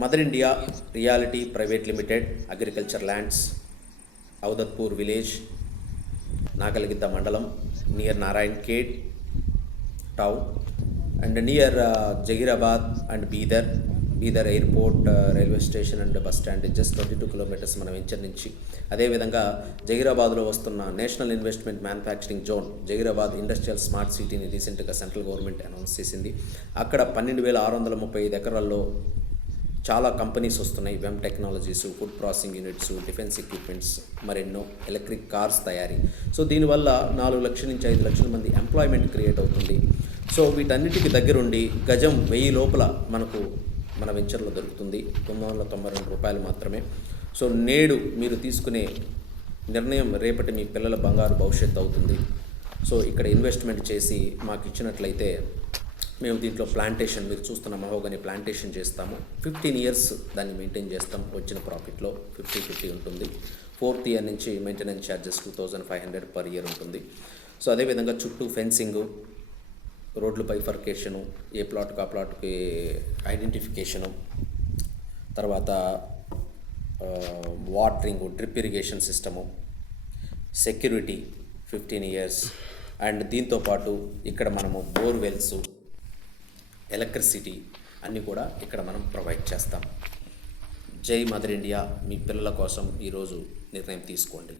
Mother India reality private limited, agriculture lands, Audathpur village, Nagalgidda మండలం, near Narayan Khed town and near Zaheerabad and Bidar airport, railway station and bus stand just 22 kilometres మన venture నుంచి. అదేవిధంగా జహీరాబాద్లో వస్తున్న national investment manufacturing zone, Zaheerabad industrial smart సిటీని రీసెంట్గా central government announce చేసింది. అక్కడ 12,635 ఎకరాల్లో చాలా కంపెనీస్ వస్తున్నాయి. VEM technologies, food processing units, defence equipments, మరెన్నో ఎలక్ట్రిక్ కార్స్ తయారీ. సో దీనివల్ల 4 లక్షల నుంచి 5 లక్షల మంది ఎంప్లాయ్మెంట్ క్రియేట్ అవుతుంది. సో వీటన్నిటికీ దగ్గరుండి గజం 1000 లోపల మనకు మన వెంచర్లో దొరుకుతుంది. 992 రూపాయలు మాత్రమే. సో నేడు మీరు తీసుకునే నిర్ణయం రేపటి మీ పిల్లల బంగారు భవిష్యత్తు అవుతుంది. సో ఇక్కడ ఇన్వెస్ట్మెంట్ చేసి మాకు ఇచ్చినట్లయితే మేము దీంట్లో ప్లాంటేషన్, మీరు చూస్తున్న మహోగని ప్లాంటేషన్ చేస్తాము. 15 ఇయర్స్ దాన్ని మెయింటైన్ చేస్తాం. వచ్చిన ప్రాఫిట్లో 50-50 ఉంటుంది. 4th ఇయర్ నుంచి మెయింటెనెన్స్ ఛార్జెస్ 2500 పర్ ఇయర్ ఉంటుంది. సో అదేవిధంగా చుట్టూ ఫెన్సింగు, రోడ్లు బైఫర్కేషను, ఏ ప్లాట్కి ఆ ప్లాట్కి ఐడెంటిఫికేషను, తర్వాత watering, drip irrigation system, security 15 years and దీంతోపాటు ఇక్కడ మనము బోర్వెల్స్, ఎలక్ట్రిసిటీ అన్నీ కూడా ఇక్కడ మనం ప్రొవైడ్ చేస్తాం. జై మదర్ ఇండియా. మీ పిల్లల కోసం ఈరోజు నిర్ణయం తీసుకోండి.